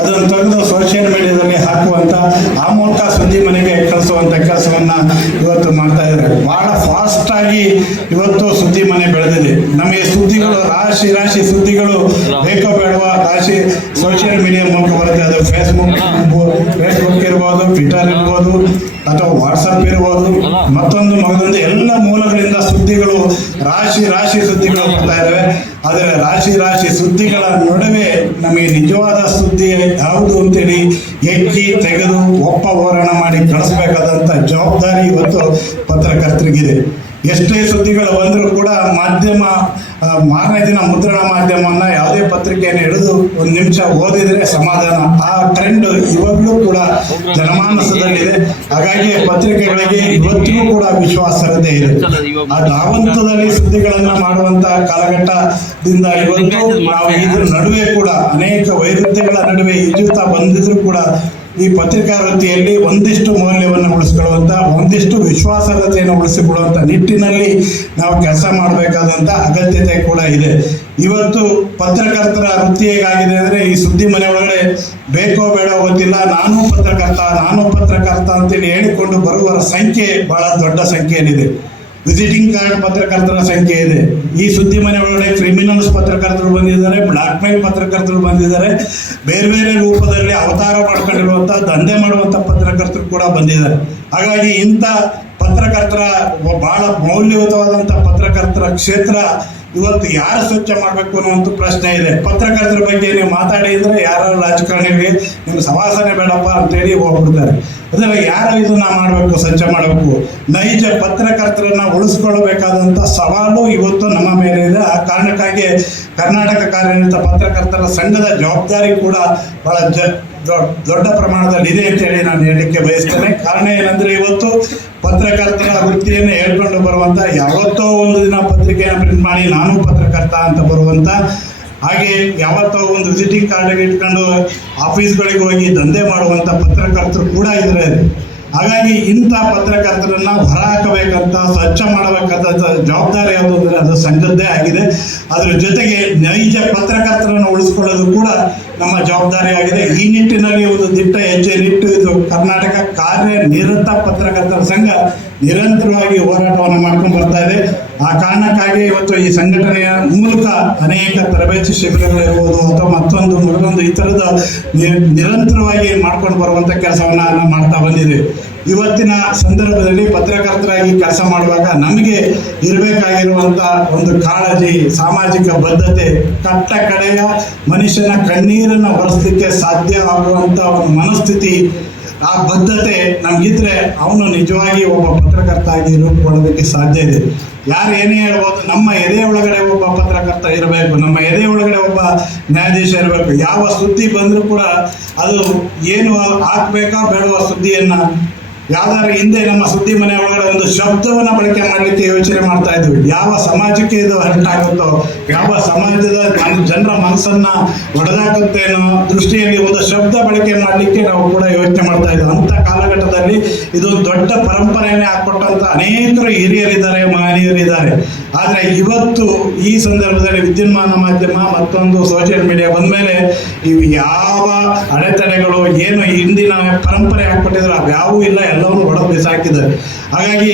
ಅದನ್ನು ತೆಗೆದು ಸೋಷಿಯಲ್ ಮೀಡಿಯಾದಲ್ಲಿ ಹಾಕುವಂತ ಆ ಮೂಲಕ ಸುದ್ದಿ ಮನೆಗೆ ಕಳಿಸುವಂತ ಕೆಲಸವನ್ನ ಇವತ್ತು ಮಾಡ್ತಾ ಇದ್ದಾರೆ. ಬಹಳ ಫಾಸ್ಟ್ ಆಗಿ ಇವತ್ತು ಸುದ್ದಿ ಮನೆ ಬೆಳೆದಿದೆ. ನಮಗೆ ಸುದ್ದಿಗಳು ರಾಶಿ ರಾಶಿ ಸುದ್ದಿಗಳು ಬೇಕೋ ಬೇಡುವ ರಾಶಿ ಸೋಷಿಯಲ್ ಮೀಡಿಯಾ ಮೂಲಕ ಬರುತ್ತೆ. ಅದು ಫೇಸ್ಬುಕ್ ಫೇಸ್ಬುಕ್ ಇರ್ಬೋದು ಟ್ವಿಟರ್ ಇರ್ಬೋದು ಅಥವಾ ವಾಟ್ಸಪ್ ಇರ್ಬೋದು ಮತ್ತೊಂದು ಮಗದೊಂದು ಎಲ್ಲ ಮೂಲಗಳಿಂದ ಸುದ್ದಿಗಳು ರಾಶಿ ರಾಶಿ ಸುದ್ದಿಗಳು ಬರ್ತಾ ಇದಾವೆ. ಆದರೆ ರಾಶಿ ರಾಶಿ ಸುದ್ದಿಗಳ ನಡುವೆ ನಮಗೆ ನಿಜವಾದ ಸುದ್ದಿ ಯಾವುದು ಅಂತೇಳಿ ಎಕ್ಕಿ ತೆಗೆದು ಒಪ್ಪ ಹೋರಾಣ ಮಾಡಿ ಕಳಿಸ್ಬೇಕಾದಂಥ ಜವಾಬ್ದಾರಿ ಇವತ್ತು ಪತ್ರಕರ್ತರಿಗಿದೆ. ಎಷ್ಟೇ ಸುದ್ದಿಗಳು ಬಂದರೂ ಕೂಡ ಮಾಧ್ಯಮ ಮಾರನೇ ದಿನ ಮುದ್ರಣ ಮಾಧ್ಯಮವನ್ನು ಯಾವುದೇ ಪತ್ರಿಕೆಯನ್ನು ಹಿಡಿದು ಒಂದು ನಿಮಿಷ ಓದಿದ್ರೆ ಸಮಾಧಾನ. ಆ ಟ್ರೆಂಡ್ ಇವಾಗಲೂ ಕೂಡ ಜನಮಾನಸದಲ್ಲಿದೆ. ಹಾಗಾಗಿ ಪತ್ರಿಕೆಗಳಿಗೆ ಇವತ್ತಿಗೂ ಕೂಡ ವಿಶ್ವಾಸಾರ್ಹತೆ ಇದೆ. ಆ ಧಾವಂತದಲ್ಲಿ ಸುದ್ದಿಗಳನ್ನು ಮಾಡುವಂತಹ ಕಾಲಘಟ್ಟದಿಂದ ಇವತ್ತು ನಾವು ಇದ್ರ ನಡುವೆ ಕೂಡ ಅನೇಕ ವೈರುಧ್ಯಗಳ ನಡುವೆ ಈಜುತ್ತಾ ಬಂದಿದ್ರು ಕೂಡ ಈ ಪತ್ರಿಕಾ ವೃತ್ತಿಯಲ್ಲಿ ಒಂದಿಷ್ಟು ಮೌಲ್ಯವನ್ನು ಉಳಿಸ್ಕೊಳ್ಳುವಂಥ ಒಂದಿಷ್ಟು ವಿಶ್ವಾಸಾರ್ಹತೆಯನ್ನು ಉಳಿಸಿಕೊಳ್ಳುವಂತ ನಿಟ್ಟಿನಲ್ಲಿ ನಾವು ಕೆಲಸ ಮಾಡಬೇಕಾದಂತ ಅಗತ್ಯತೆ ಕೂಡ ಇದೆ. ಇವತ್ತು ಪತ್ರಕರ್ತರ ವೃತ್ತಿ ಹೇಗಾಗಿದೆ ಅಂದ್ರೆ, ಈ ಸುದ್ದಿ ಮನೆ ಒಳಗಡೆ ಬೇಕೋ ಬೇಡ ಗೊತ್ತಿಲ್ಲ, ನಾನು ಪತ್ರಕರ್ತ ನಾನು ಪತ್ರಕರ್ತ ಅಂತೇಳಿ ಹೇಳಿಕೊಂಡು ಬರುವವರ ಸಂಖ್ಯೆ ಬಹಳ ದೊಡ್ಡ ಸಂಖ್ಯೆಯಲ್ಲಿದೆ. ವಿಸಿಟಿಂಗ್ ಕಾರ್ಡ್ ಪತ್ರಕರ್ತರ ಸಂಖ್ಯೆ ಇದೆ. ಈ ಸುದ್ದಿ ಮನೆ ಒಳಗಡೆ ಕ್ರಿಮಿನಲ್ಸ್ ಪತ್ರಕರ್ತರು ಬಂದಿದ್ದಾರೆ ಬ್ಲಾಕ್ ಮೇಲ್ ಪತ್ರಕರ್ತರು ಬಂದಿದ್ದಾರೆ. ಬೇರೆ ಬೇರೆ ರೂಪದಲ್ಲಿ ಅವತಾರ ಮಾಡ್ಕೊಂಡಿರುವಂಥ ದಂಧೆ ಮಾಡುವಂತ ಪತ್ರಕರ್ತರು ಕೂಡ ಬಂದಿದ್ದಾರೆ. ಹಾಗಾಗಿ ಇಂಥ ಪತ್ರಕರ್ತರ ಬಹಳ ಮೌಲ್ಯಯುತವಾದಂಥ ಪತ್ರಕರ್ತರ ಕ್ಷೇತ್ರ ಇವತ್ತು ಯಾರು ಸ್ವಚ್ಛ ಮಾಡಬೇಕು ಅನ್ನುವಂಥ ಪ್ರಶ್ನೆ ಇದೆ. ಪತ್ರಕರ್ತರ ಬಗ್ಗೆ ನೀವು ಮಾತಾಡಿ ಅಂದ್ರೆ ಯಾರು ರಾಜಕಾರಣಿಗಳಿಗೆ ನಿಮ್ಗೆ ಸಮಾಸನೆ ಬೇಡಪ್ಪ ಅಂತೇಳಿ ಹೋಗ್ಬಿಡ್ತಾರೆ. ಅದರ ಯಾರು ನಾ ಮಾಡಬೇಕು, ಸ್ವಚ್ಛ ಮಾಡಬೇಕು? ನೈಜ ಪತ್ರಕರ್ತರನ್ನ ಉಳಿಸ್ಕೊಳ್ಬೇಕಾದಂಥ ಸವಾಲು ಇವತ್ತು ನಮ್ಮ ಮೇಲೆ ಇದೆ. ಆ ಕಾರಣಕ್ಕಾಗಿ ಕರ್ನಾಟಕ ಕಾರ್ಯನಿರತ ಪತ್ರಕರ್ತರ ಸಂಘದ ಜವಾಬ್ದಾರಿ ಕೂಡ ಬಹಳ ದೊಡ್ಡ ಪ್ರಮಾಣದಲ್ಲಿ ಇದೆ ಅಂತೇಳಿ ನಾನು ಹೇಳಲಿಕ್ಕೆ ಬಯಸ್ತೇನೆ. ಕಾರಣ ಏನಂದ್ರೆ ಇವತ್ತು ಪತ್ರಕರ್ತರ ವೃತ್ತಿಯನ್ನು ಹೇಳ್ಕೊಂಡು ಬರುವಂತ ಯಾವತ್ತೋ ಒಂದು ದಿನ ಪತ್ರಿಕೆಯನ್ನು ಪ್ರಿಂಟ್ ಮಾಡಿ, ನಾನು ಪತ್ರಕರ್ತ ಅಂತ ಬರುವಂತ, ಹಾಗೆ ಯಾವತ್ತೋ ಒಂದು ವಿಸಿಟಿಂಗ್ ಕಾರ್ಡ್ ಇಟ್ಕೊಂಡು ಆಫೀಸ್ಗಳಿಗೆ ಹೋಗಿ ದಂಧೆ ಮಾಡುವಂತ ಪತ್ರಕರ್ತರು ಕೂಡ ಇದ್ದಾರೆ. ಹಾಗಾಗಿ ಇಂಥ ಪತ್ರಕರ್ತರನ್ನ ಹೊರಹಾಕಬೇಕಂತ, ಸ್ವಚ್ಛ ಮಾಡಬೇಕಂತ ಜವಾಬ್ದಾರಿ ಯಾವುದು ಅಂದರೆ ಅದು ಸಂಘದ್ದೇ ಆಗಿದೆ. ಅದರ ಜೊತೆಗೆ ನೈಜ ಪತ್ರಕರ್ತರನ್ನು ಉಳಿಸ್ಕೊಳ್ಳೋದು ಕೂಡ ನಮ್ಮ ಜವಾಬ್ದಾರಿ ಆಗಿದೆ. ಈ ನಿಟ್ಟಿನಲ್ಲಿ ಒಂದು ದಿಟ್ಟ ಹೆಜ್ಜೆ ನಿಟ್ಟು ಇದು ಕರ್ನಾಟಕ ಕಾರ್ಯನಿರತ ಪತ್ರಕರ್ತರ ಸಂಘ ನಿರಂತರವಾಗಿ ಹೋರಾಟವನ್ನು ಮಾಡ್ಕೊಂಡು ಬರ್ತಾ ಇದೆ. ಆ ಕಾರಣಕ್ಕಾಗಿ ಇವತ್ತು ಈ ಸಂಘಟನೆಯ ಮೂಲಕ ಅನೇಕ ತರಬೇತಿ ಶಿಬಿರಗಳಿರ್ಬೋದು ಅಥವಾ ಮತ್ತೊಂದು ಮತ್ತೊಂದು ಈ ಥರದ ನಿರಂತರವಾಗಿ ಮಾಡ್ಕೊಂಡು ಬರುವಂತ ಕೆಲಸವನ್ನ ನಾವು ಮಾಡ್ತಾ ಬಂದಿದ್ದೀವಿ ಇವತ್ತಿನ ಸಂದರ್ಭದಲ್ಲಿ ಪತ್ರಕರ್ತರಾಗಿ ಕೆಲಸ ಮಾಡುವಾಗ ನಮಗೆ ಇರಬೇಕಾಗಿರುವಂತ ಒಂದು ಕಾಳಜಿ, ಸಾಮಾಜಿಕ ಬದ್ಧತೆ, ಕಟ್ಟ ಕಡೆಯ ಮನುಷ್ಯನ ಕಣ್ಣೀರನ್ನು ಸಾಧ್ಯ ಆಗುವಂತ ಒಂದು ಮನಸ್ಥಿತಿ ಆ ಬದ್ಧತೆ ನಮ್ಗಿದ್ರೆ ಅವನು ನಿಜವಾಗಿ ಒಬ್ಬ ಪತ್ರಕರ್ತ ಆಗಿ ರೂಪುಗೊಳ್ಳೋದಕ್ಕೆ ಸಾಧ್ಯ ಇದೆ. ಯಾರು ಏನೇ ಹೇಳ್ಬೋದು, ನಮ್ಮ ಎದೆ ಒಳಗಡೆ ಒಬ್ಬ ಪತ್ರಕರ್ತ ಇರಬೇಕು, ನಮ್ಮ ಎದೆ ಒಳಗಡೆ ಒಬ್ಬ ನ್ಯಾಯಾಧೀಶ ಇರಬೇಕು. ಯಾವ ಸುದ್ದಿ ಬಂದರೂ ಕೂಡ ಅದು ಏನು ಹಾಕ್ಬೇಕಾ ಬೇಡುವ ಸುದ್ದಿಯನ್ನ ಯಾವ್ದಾದ್ರು ಹಿಂದೆ ನಮ್ಮ ಸುದ್ದಿ ಮನೆ ಒಳಗಡೆ ಒಂದು ಶಬ್ದವನ್ನ ಬಳಕೆ ಮಾಡಲಿಕ್ಕೆ ಯೋಚನೆ ಮಾಡ್ತಾ ಇದ್ವಿ. ಯಾವ ಸಮಾಜಕ್ಕೆ ಇದು ಆಗುತ್ತೋ ಯಾವ ಸಮಾಜದ ಜನರ ಮನಸ್ಸನ್ನ ಒಡೆದಾಕುತ್ತೇನೋ ದೃಷ್ಟಿಯಲ್ಲಿ ಒಂದು ಶಬ್ದ ಬಳಕೆ ಮಾಡಲಿಕ್ಕೆ ನಾವು ಕೂಡ ಯೋಚನೆ ಮಾಡ್ತಾ ಇದ್ವಿ. ಅಂತ ಕಾಲಘಟ್ಟದಲ್ಲಿ ಇದು ದೊಡ್ಡ ಪರಂಪರೆಯನ್ನೇ ಹಾಕೊಟ್ಟಂತ ಅನೇಕರು ಹಿರಿಯರಿದ್ದಾರೆ, ಮಹನೀಯರಿದ್ದಾರೆ. ಆದ್ರೆ ಇವತ್ತು ಈ ಸಂದರ್ಭದಲ್ಲಿ ವಿದ್ಯುನ್ಮಾನ ಮಾಧ್ಯಮ ಮತ್ತೊಂದು ಸೋಷಿಯಲ್ ಮೀಡಿಯಾ ಬಂದ್ಮೇಲೆ ಇವು ಯಾವ ಅಡೆತಡೆಗಳು, ಏನು ಹಿಂದಿನ ಪರಂಪರೆ ಹಾಕ್ಕೊಟ್ಟಿದ್ರು ಅವ್ಯಾವೂ ಇಲ್ಲ. ಎಲ್ಲವನ್ನು ಒಡ ಬಿಸಾಕಿದ್ದಾರೆ. ಹಾಗಾಗಿ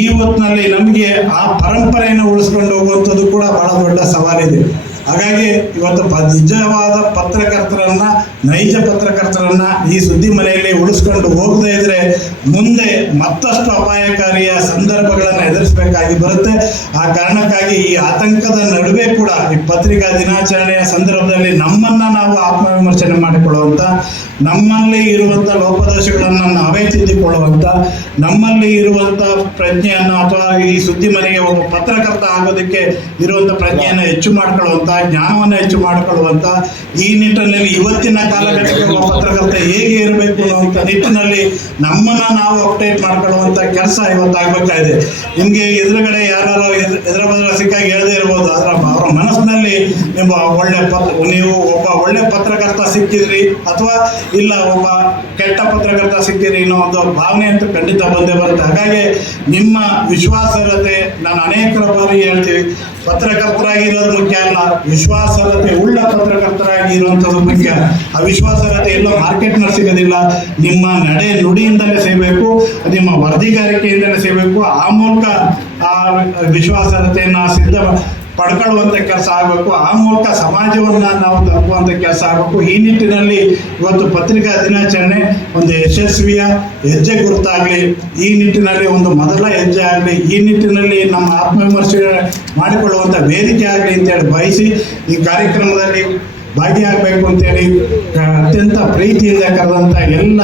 ಈ ಹೊತ್ತಿನಲ್ಲಿ ನಮಗೆ ಆ ಪರಂಪರೆಯನ್ನು ಉಳಿಸ್ಕೊಂಡು ಹೋಗುವಂಥದ್ದು ಕೂಡ ಬಹಳ ದೊಡ್ಡ ಸವಾಲಿದೆ. ಹಾಗಾಗಿ ಇವತ್ತು ಪ ನಿಜವಾದ ಪತ್ರಕರ್ತರನ್ನ, ನೈಜ ಪತ್ರಕರ್ತರನ್ನ ಈ ಸುದ್ದಿ ಮನೆಯಲ್ಲಿ ಉಳಿಸ್ಕೊಂಡು ಹೋಗದೇ ಇದ್ರೆ ಮುಂದೆ ಮತ್ತಷ್ಟು ಅಪಾಯಕಾರಿಯ ಸಂದರ್ಭಗಳನ್ನು ಎದುರಿಸಬೇಕಾಗಿ ಬರುತ್ತೆ. ಆ ಕಾರಣಕ್ಕಾಗಿ ಈ ಆತಂಕದ ನಡುವೆ ಕೂಡ ಈ ಪತ್ರಿಕಾ ದಿನಾಚರಣೆಯ ಸಂದರ್ಭದಲ್ಲಿ ನಮ್ಮನ್ನ ನಾವು ಆತ್ಮವಿಮರ್ಶನೆ ಮಾಡಿಕೊಳ್ಳುವಂತ, ನಮ್ಮಲ್ಲಿ ಇರುವಂತ ಲೋಪದೋಷಗಳನ್ನ ನಾವೇ ತಿದ್ದಿಕೊಳ್ಳುವಂತ, ನಮ್ಮಲ್ಲಿ ಇರುವಂತ ಪ್ರಜ್ಞೆಯನ್ನು ಅಥವಾ ಈ ಸುದ್ದಿ ಮನೆಗೆ ಒಬ್ಬ ಪತ್ರಕರ್ತ ಆಗೋದಕ್ಕೆ ಇರುವಂತ ಪ್ರಜ್ಞೆಯನ್ನು ಹೆಚ್ಚು ಮಾಡ್ಕೊಳ್ಳುವಂತ ಜ್ಞಾನವನ್ನು ಹೆಚ್ಚು ಮಾಡಿಕೊಳ್ಳುವಂತ ಈ ನಿಟ್ಟಿನಲ್ಲಿ ಇವತ್ತಿನ ಕಾಲಘಟ್ಟಕ್ಕೆ ಪತ್ರಕರ್ತ ಹೇಗೆ ಇರಬೇಕು ಅನ್ನುವಂಥ ನಿಟ್ಟಿನಲ್ಲಿ ನಮ್ಮನ್ನ ನಾವು ಅಪ್ಡೇಟ್ ಮಾಡ್ಕೊಳ್ಳುವಂತ ಕೆಲಸ ಇವತ್ತಾಗಬೇಕಾಗಿದೆ ನಿಮ್ಗೆ ಎದುರುಗಡೆ ಯಾರು ಎದುರ ಬದಲ ಸಿಕ್ಕಾಗಿ ಹೇಳದೇ ಇರ್ಬೋದು, ಆದ್ರೆ ಅವರ ನಿಮ್ಮ ಒಳ್ಳೆ ಪತ್ ನೀವು ಒಬ್ಬ ಒಳ್ಳೆ ಪತ್ರಕರ್ತ ಸಿಕ್ಕಿದ್ರಿ ಅಥವಾ ಇಲ್ಲ ಒಬ್ಬ ಕೆಟ್ಟ ಪತ್ರಕರ್ತ ಸಿಕ್ಕಿರಿ ಅನ್ನೋ ಒಂದು ಭಾವನೆ ಅಂತೂ ಖಂಡಿತ ಬಂದೇ ಬರುತ್ತೆ. ಹಾಗಾಗಿ ನಿಮ್ಮ ವಿಶ್ವಾಸಾರ್ಹತೆ ನಾನು ಅನೇಕರ ಬಾರಿ ಹೇಳ್ತೀವಿ ಪತ್ರಕರ್ತರಾಗಿರೋದು ಮುಖ್ಯ ಅಲ್ಲ ವಿಶ್ವಾಸಾರ್ಹತೆ ಉಳ್ಳ ಪತ್ರಕರ್ತರಾಗಿ ಇರುವಂಥದ್ದು ಮುಖ್ಯ. ಆ ವಿಶ್ವಾಸಾರ್ಹತೆ ಎಲ್ಲೋ ಮಾರ್ಕೆಟ್ನಲ್ಲಿ ಸಿಗೋದಿಲ್ಲ. ನಿಮ್ಮ ನಡೆ ನುಡಿಯಿಂದಲೇ ಸಿಗಬೇಕು, ನಿಮ್ಮ ವರದಿಗಾರಿಕೆಯಿಂದಲೇ ಸಿಗಬೇಕು. ಆ ಮೂಲಕ ಆ ವಿಶ್ವಾಸಾರ್ಹತೆಯನ್ನ ಸಿದ್ಧ ಪಡ್ಕೊಳ್ಳುವಂಥ ಕೆಲಸ ಆಗಬೇಕು. ಆ ಮೂಲಕ ಸಮಾಜವನ್ನ ನಾವು ತಲುಪುವಂಥ ಕೆಲಸ ಆಗಬೇಕು. ಈ ನಿಟ್ಟಿನಲ್ಲಿ ಇವತ್ತು ಪತ್ರಿಕಾ ದಿನಾಚರಣೆ ಒಂದು ಯಶಸ್ವಿಯ ಹೆಜ್ಜೆ ಗುರುತಾಗಲಿ, ಈ ನಿಟ್ಟಿನಲ್ಲಿ ಒಂದು ಮೊದಲ ಹೆಜ್ಜೆ ಆಗಲಿ, ಈ ನಿಟ್ಟಿನಲ್ಲಿ ನಮ್ಮ ಆತ್ಮವಿಮರ್ಶೆ ಮಾಡಿಕೊಳ್ಳುವಂಥ ವೇದಿಕೆ ಆಗಲಿ ಅಂತೇಳಿ ಬಯಸಿ, ಈ ಕಾರ್ಯಕ್ರಮದಲ್ಲಿ ಭಾಗಿಯಾಗಬೇಕು ಅಂತೇಳಿ ಅತ್ಯಂತ ಪ್ರೀತಿಯಿಂದ ಕರೆದಂಥ ಎಲ್ಲ